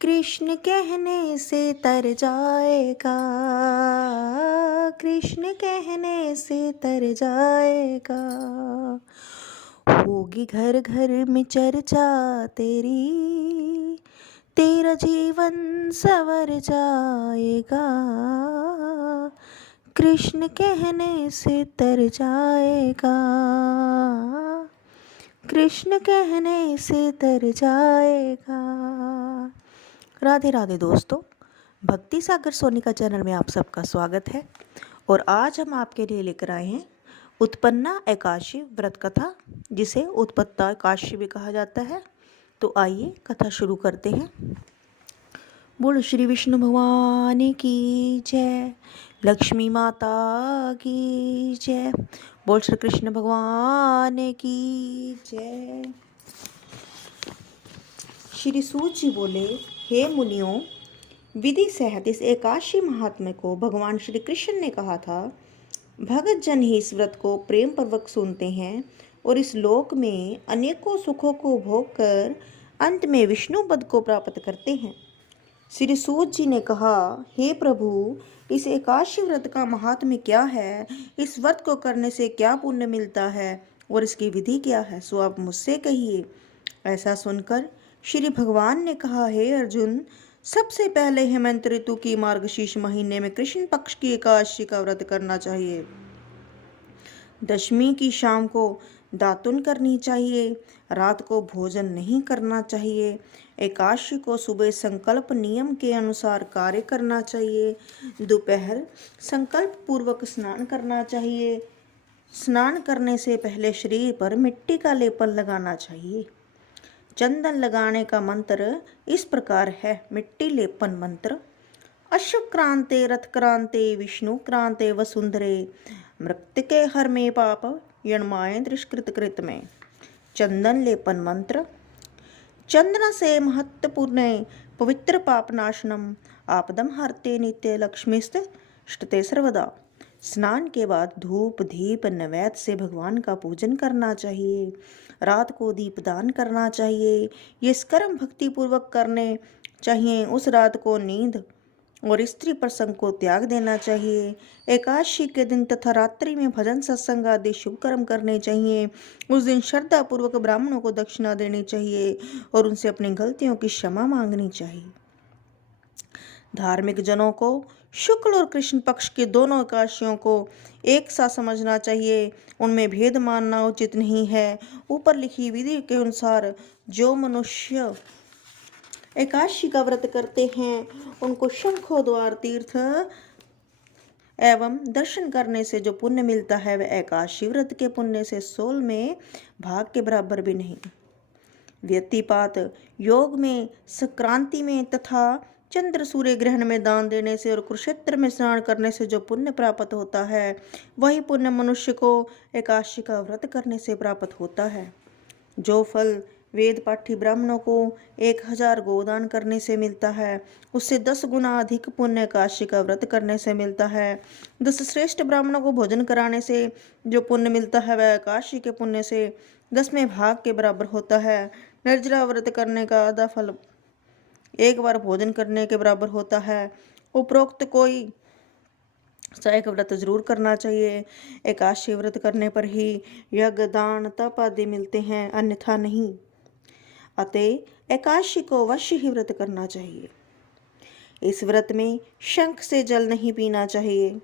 कृष्ण कहने से तर जाएगा, कृष्ण कहने से तर जाएगा। होगी घर घर में चर्चा तेरी, तेरा जीवन संवर जाएगा। कृष्ण कहने से तर जाएगा, कृष्ण कहने से तर जाएगा। राधे राधे दोस्तों, भक्ति सागर सोनिका चैनल में आप सबका स्वागत है। और आज हम आपके लिए लेकर आए हैं उत्पन्ना एकादशी व्रत कथा, जिसे उत्पत्ता एकादशी भी कहा जाता है। तो आइए कथा शुरू करते हैं। बोल श्री विष्णु भगवान की जय, लक्ष्मी माता की जय, बोल श्री कृष्ण भगवान की जय। श्री सूत जी बोले, हे मुनियों, विधि सहित इस एकादशी महात्म्य को भगवान श्री कृष्ण ने कहा था। भगत जन ही इस व्रत को प्रेम पूर्वक सुनते हैं और इस लोक में अनेकों सुखों को भोग कर अंत में विष्णु पद को प्राप्त करते हैं। श्री सूत जी ने कहा, हे प्रभु, इस एकादशी व्रत का महात्म्य क्या है? इस व्रत को करने से क्या पुण्य मिलता है और इसकी विधि क्या है? सो आप मुझसे कहिए। ऐसा सुनकर श्री भगवान ने कहा, हे अर्जुन, सबसे पहले हेमंत ऋतु की मार्गशीर्ष महीने में कृष्ण पक्ष की एकादशी का व्रत करना चाहिए। दशमी की शाम को दातुन करनी चाहिए, रात को भोजन नहीं करना चाहिए। एकादशी को सुबह संकल्प नियम के अनुसार कार्य करना चाहिए। दोपहर संकल्प पूर्वक स्नान करना चाहिए। स्नान करने से पहले शरीर पर मिट्टी का लेपन लगाना चाहिए। चंदन लगाने का मंत्र इस प्रकार है। मिट्टी लेपन मंत्र: अश्व क्रांते रथ क्रांते विष्णु क्रांते वसुंधरे, मृत्युके हर में पाप यणमाय दुष्कृत कृत में। चंदन लेपन मंत्र: चंदन से महत्वपूर्ण पवित्र पाप नाशनम, आपदम हरते नित्य लक्ष्मीस्ते सर्वदा। स्नान के बाद धूप दीप नैवेद्य से भगवान का पूजन करना चाहिए। रात को दीपदान करना चाहिए। ये कर्म भक्ति पूर्वक करने चाहिए। उस रात को नींद और स्त्री प्रसंग को त्याग देना चाहिए। एकादशी के दिन तथा रात्रि में भजन सत्संग आदि शुभ कर्म करने चाहिए। उस दिन श्रद्धा पूर्वक ब्राह्मणों को दक्षिणा देनी चाहिए और उनसे अपनी गलतियों की क्षमा मांगनी चाहिए। धार्मिक जनों को शुक्ल और कृष्ण पक्ष के दोनों एकादशियों को एक साथ समझना चाहिए। उनमें भेद मानना उचित नहीं है। ऊपर लिखी विधि के अनुसार जो मनुष्य एकादशी का व्रत करते हैं उनको शंखो द्वार तीर्थ एवं दर्शन करने से जो पुण्य मिलता है वह एकादशी व्रत के पुण्य से 16 में भाग के बराबर भी नहीं। व्यतिपात योग में, संक्रांति में तथा चंद्र सूर्य ग्रहण में दान देने से और कुरुक्षेत्र में स्नान करने से जो पुण्य प्राप्त होता है वही पुण्य मनुष्य को एकादशी का व्रत करने से प्राप्त होता है। जो फल वेद पाठी ब्राह्मणों को 1000 गोदान करने से मिलता है उससे 10 गुना अधिक पुण्य एकादशी का व्रत करने से मिलता है। 10 श्रेष्ठ ब्राह्मणों को भोजन कराने से जो पुण्य मिलता है वह एकादशी के पुण्य से 10वें भाग के बराबर होता है। निर्जला व्रत करने का आधा फल एक बार भोजन करने के बराबर होता है। उपरोक्त कोई एक व्रत जरूर करना चाहिए। एकादशी व्रत करने पर ही यज्ञ दान तप आदि मिलते हैं, अन्यथा नहीं। अतः एकादशी को अवश्य ही व्रत करना चाहिए। इस व्रत में शंख से जल नहीं पीना चाहिए।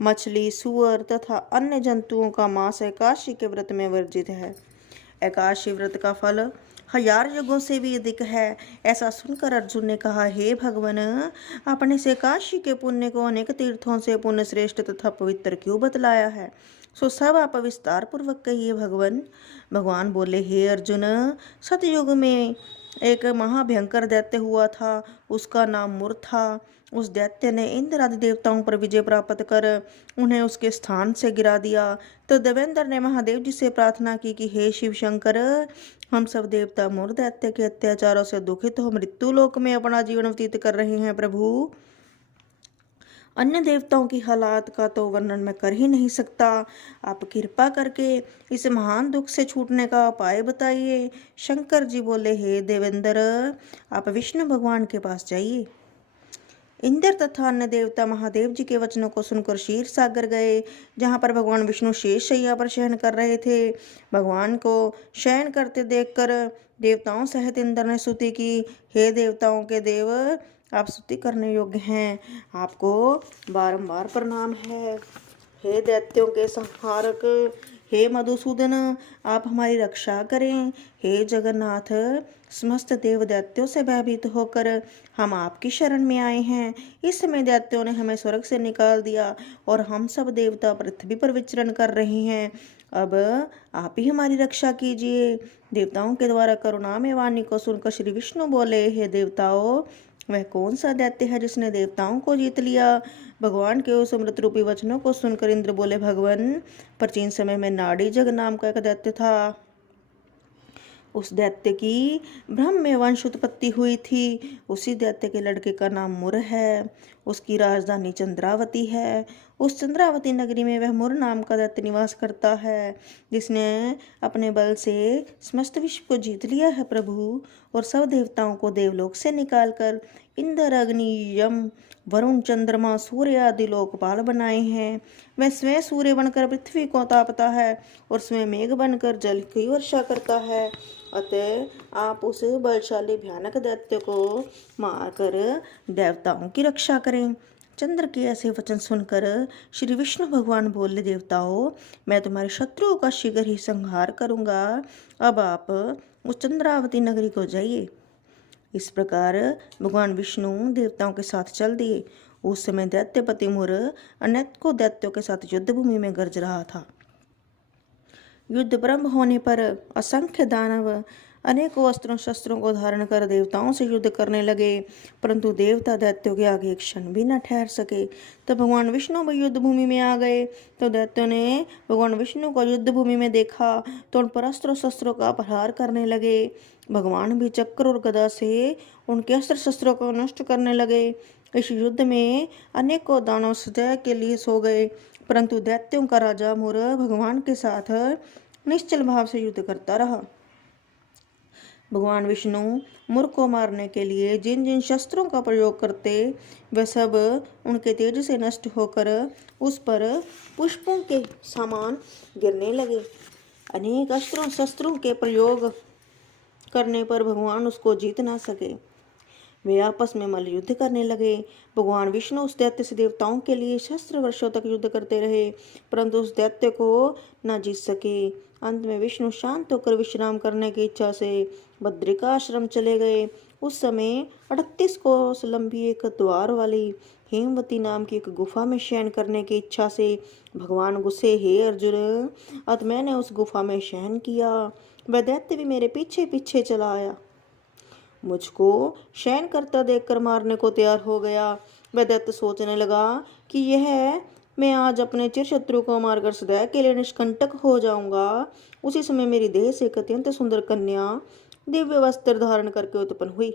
मछली, सुअर तथा अन्य जंतुओं का मांस एकादशी के व्रत में वर्जित है। एकादशी व्रत का फल 1000 यज्ञों से भी अधिक है। ऐसा सुनकर अर्जुन ने कहा, हे भगवान, आपने से एकादशी के पुण्य को अनेक तीर्थों से पुण्य श्रेष्ठ तथा पवित्र क्यों बतलाया है? सो सब आप विस्तार पूर्वक कहिए भगवान। भगवान बोले, हे अर्जुन, सतयुग में एक महाभयंकर दैत्य हुआ था। उसका नाम मुर था। उस दैत्य ने इंद्र आदि देवताओं पर विजय प्राप्त कर उन्हें उसके स्थान से गिरा दिया। तो देवेंद्र ने महादेव जी से प्रार्थना की कि हे शिव शंकर, हम सब देवता मुर दैत्य के अत्याचारों से दुखित हो मृत्यु लोक में अपना जीवन व्यतीत कर रहे हैं। प्रभु, अन्य देवताओं की हालात का तो वर्णन मैं कर ही नहीं सकता। आप कृपा करके इस महान दुख से छूटने का उपाय बताइए। शंकर जी बोले, हे देवेंद्र, आप विष्णु भगवान के पास जाइए। इंद्र तथा अन्य देवता महादेव जी के वचनों को सुनकर क्षीर सागर गए, जहाँ पर भगवान विष्णु शेष शैया पर शयन कर रहे थे। भगवान को शयन करते देखकर देवताओं सहित इंद्र ने स्तुति की, हे देवताओं के देव, आप स्तुति करने योग्य हैं, आपको बारंबार प्रणाम है। हे दैत्यों के संहारक, हे मधुसूदन, आप हमारी रक्षा करें। हे जगन्नाथ, समस्त देव दैत्यों से भयभीत होकर हम आपकी शरण में आए हैं। इस समय दैत्यों ने हमें स्वर्ग से निकाल दिया और हम सब देवता पृथ्वी पर विचरण कर रहे हैं। अब आप ही हमारी रक्षा कीजिए। देवताओं के द्वारा करुणा में वाणी को सुनकर श्री विष्णु बोले, हे देवताओं, वह कौन सा दैत्य है जिसने देवताओं को जीत लिया? भगवान के उस अमृत रूपी वचनों को सुनकर इंद्र बोले, भगवान, प्राचीन समय में नाड़ी जग नाम का एक दैत्य था। उस दैत्य की ब्रह्म में वंश उत्पत्ति हुई थी। उसी दैत्य के लड़के का नाम मुर है। उसकी राजधानी चंद्रावती है। उस चंद्रावती नगरी में वह मुर नाम का दैत्य निवास करता है, जिसने अपने बल से समस्त विश्व को जीत लिया है प्रभु, और सब देवताओं को देवलोक से निकालकर इंद्र, अग्नि, यम, वरुण, चंद्रमा, सूर्य आदि लोकपाल बनाए हैं। वह स्वयं सूर्य बनकर पृथ्वी को तापता है और स्वयं मेघ बनकर जल की वर्षा करता है। अतः आप उस बलशाली भयानक दैत्य को मारकर देवताओं की रक्षा करें। चंद्र के ऐसे वचन सुनकर श्री विष्णु भगवान बोले, देवताओं, मैं तुम्हारे शत्रुओं का शीघ्र ही संहार करूंगा। अब आप उस चंद्रावती नगरी को जाइए। इस प्रकार भगवान विष्णु देवताओं के साथ चल दिए। उस समय दैत्यपति मुर अनेकों दैत्यों के साथ युद्ध भूमि में गरज रहा था। युद्ध प्रारंभ होने पर असंख्य दानव अनेकों अस्त्रों शस्त्रों को धारण कर देवताओं से युद्ध करने लगे, परंतु देवता दैत्यों के आगे एक क्षण भी न ठहर सके। तब भगवान विष्णु भी युद्ध भूमि में आ गए। तो दैत्यों ने भगवान विष्णु को युद्ध भूमि में देखा तो उन पर अस्त्रों शस्त्रों का प्रहार करने लगे। भगवान भी चक्र और गदा से उनके अस्त्र शस्त्रों को नष्ट करने लगे। इस युद्ध में अनेकों दानव सदैव के लिए सो गए, परंतु दैत्यों का राजा मुर भगवान के साथ निश्चल भाव से युद्ध करता रहा। भगवान विष्णु मुर को मारने के लिए जिन जिन शस्त्रों का प्रयोग करते, वे सब उनके तेज से नष्ट होकर उस पर पुष्पों के समान गिरने लगे। अनेक अस्त्रों शस्त्रों के प्रयोग करने पर भगवान उसको जीत ना सके। वे आपस में मल्ल युद्ध करने लगे। भगवान विष्णु उस दैत्य से देवताओं के लिए सहस्त्र वर्षों तक युद्ध करते रहे, परंतु उस दैत्य को न जीत सके। अंत में विष्णु शांत होकर विश्राम करने की इच्छा से बद्रिका आश्रम चले गए। उस समय 38 कोस लंबी एक द्वार वाली हेमवती नाम की एक गुफा में शयन करने की इच्छा से भगवान गुस्से, हे अर्जुन, अत मैंने उस गुफा में शयन किया। वह दैत्य भी मेरे पीछे पीछे चला आया। मुझको शयन करता देखकर मारने को तैयार हो गया। वह दैत्य सोचने लगा कि यह मैं आज अपने चिर शत्रु को मारकर सदैव के लिए निष्कंटक हो जाऊंगा। उसी समय मेरी देह से एक अत्यंत सुंदर कन्या दिव्य वस्त्र धारण करके उत्पन्न हुई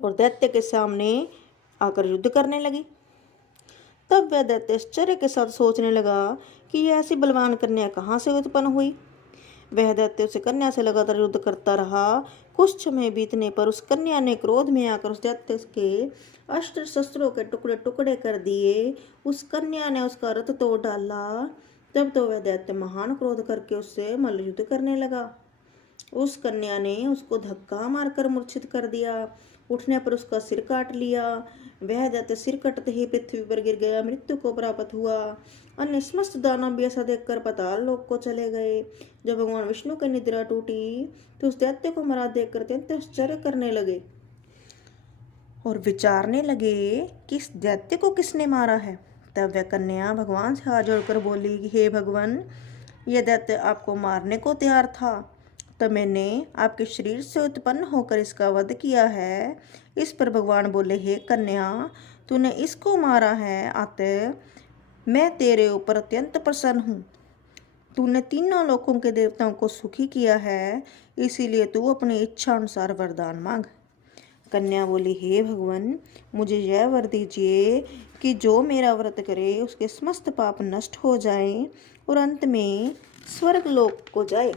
और दैत्य के सामने आकर युद्ध करने लगी। तब वह दैत्य आश्चर्य के साथ सोचने लगा कि यह ऐसी बलवान कन्या कहाँ से उत्पन्न हुई। वह दैत्य उस कन्या से लगातार युद्ध करता रहा। कुछ समय बीतने पर उस कन्या ने क्रोध में आकर उस दैत्य के अस्त्र शस्त्रों के टुकड़े टुकड़े कर दिए। उस कन्या ने उसका रथ तोड़ डाला। तब तो वह दैत्य महान क्रोध करके उससे मल्ल युद्ध करने लगा। उस कन्या ने उसको धक्का मारकर मूर्छित कर दिया। उठने पर उसका सिर काट लिया। वह दैत्य सिर कटते ही पृथ्वी पर गिर गया, मृत्यु को प्राप्त हुआ। अन्य समस्त दानव भी ऐसा देखकर पाताल लोक को चले गए। जब भगवान विष्णु की निद्रा टूटी तो उस दैत्य को मरा देखकर अत्यंत आश्चर्य करने लगे और विचारने लगे कि इस दैत्य को किसने मारा है। तब वह कन्या भगवान से हाथ जोड़कर बोली कि हे भगवान, यह दैत्य आपको मारने को तैयार था, तब मैंने आपके शरीर से उत्पन्न होकर इसका वध किया है। इस पर भगवान बोले, हे कन्या, तूने इसको मारा है, अतः मैं तेरे ऊपर अत्यंत प्रसन्न हूँ। तूने तीनों लोकों के देवताओं को सुखी किया है, इसीलिए तू अपनी इच्छा अनुसार वरदान मांग। कन्या बोली, हे भगवान, मुझे यह वर दीजिए कि जो मेरा व्रत करे उसके समस्त पाप नष्ट हो जाएं और अंत में स्वर्ग लोक को जाए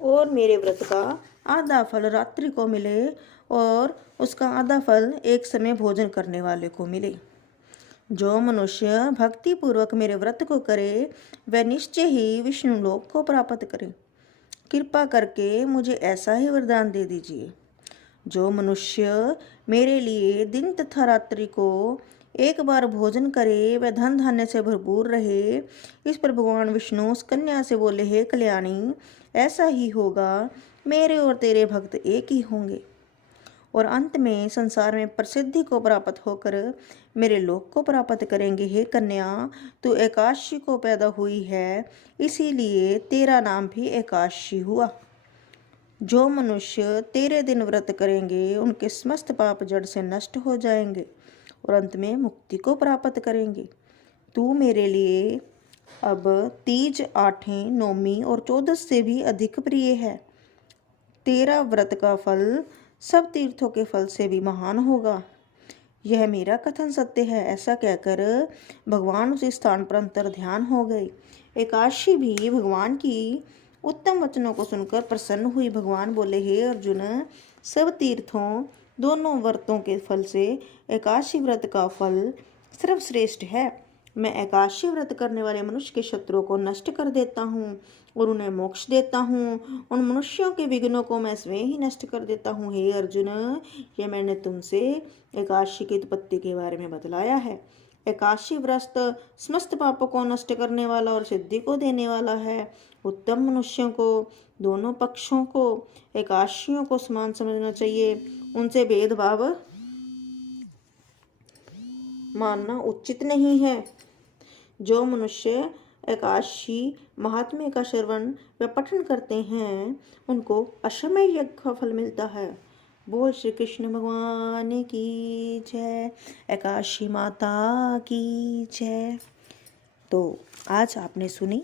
और मेरे व्रत का आधा फल रात्रि को मिले और उसका आधा फल एक समय भोजन करने वाले को मिले। जो मनुष्य भक्ति पूर्वक मेरे व्रत को करे वह निश्चय ही विष्णु लोक को प्राप्त करे। कृपा करके मुझे ऐसा ही वरदान दे दीजिए। जो मनुष्य मेरे लिए दिन तथा रात्रि को एक बार भोजन करे वह धन धान्य से भरपूर रहे। इस पर भगवान विष्णु उस कन्या से बोले, हे कल्याणी, ऐसा ही होगा, मेरे और तेरे भक्त एक ही होंगे और अंत में संसार में प्रसिद्धि को प्राप्त होकर मेरे लोक को प्राप्त करेंगे। हे कन्या, तू एकादशी को पैदा हुई है, इसीलिए तेरा नाम भी एकादशी हुआ। जो मनुष्य तेरे दिन व्रत करेंगे उनके समस्त पाप जड़ से नष्ट हो जाएंगे और अंत में मुक्ति को प्राप्त करेंगे। तू मेरे लिए अब तीज, आठें, नौमी और 14 से भी अधिक प्रिय है। तेरा व्रत का फल सब तीर्थों के फल से भी महान होगा। यह मेरा कथन सत्य है। ऐसा कहकर भगवान उस स्थान पर अंतर ध्यान हो गए। एकादशी भी भगवान की उत्तम वचनों को सुनकर प्रसन्न हुई। भगवान बोले, हे अर्जुन, सब तीर्थों दोनों व्रतों के फल से एकादशी व्रत का फल सर्वश्रेष्ठ है। मैं एकादशी व्रत करने वाले मनुष्य के शत्रुओं को नष्ट कर देता हूँ और उन्हें मोक्ष देता हूँ। उन मनुष्यों के विघ्नों को मैं स्वयं ही नष्ट कर देता हूँ। हे अर्जुन, यह मैंने तुमसे एकादशी की उत्पत्ति के बारे में बतलाया है। एकादशी व्रत समस्त पापों को नष्ट करने वाला और सिद्धि को देने वाला है। उत्तम मनुष्यों को, दोनों पक्षों को, एकादशियों को समान समझना चाहिए। उनसे भेदभाव मानना उचित नहीं है। जो मनुष्य एकादशी महात्म्य का श्रवण व पठन करते हैं उनको अश्वमेध यज्ञ का फल मिलता है। बोल श्री कृष्ण भगवान की जय, एकादशी माता की जय। तो आज आपने सुनी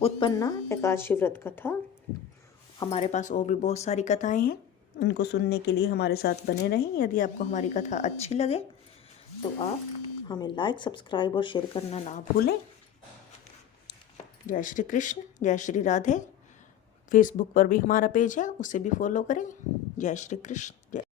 उत्पन्ना एकादशी व्रत कथा। हमारे पास और भी बहुत सारी कथाएं हैं, उनको सुनने के लिए हमारे साथ बने रहें। यदि आपको हमारी कथा अच्छी लगे तो आप हमें लाइक, सब्सक्राइब और शेयर करना ना भूलें। जय श्री कृष्ण, जय श्री राधे। फेसबुक पर भी हमारा पेज है, उसे भी फॉलो करें। जय श्री कृष्ण, जय।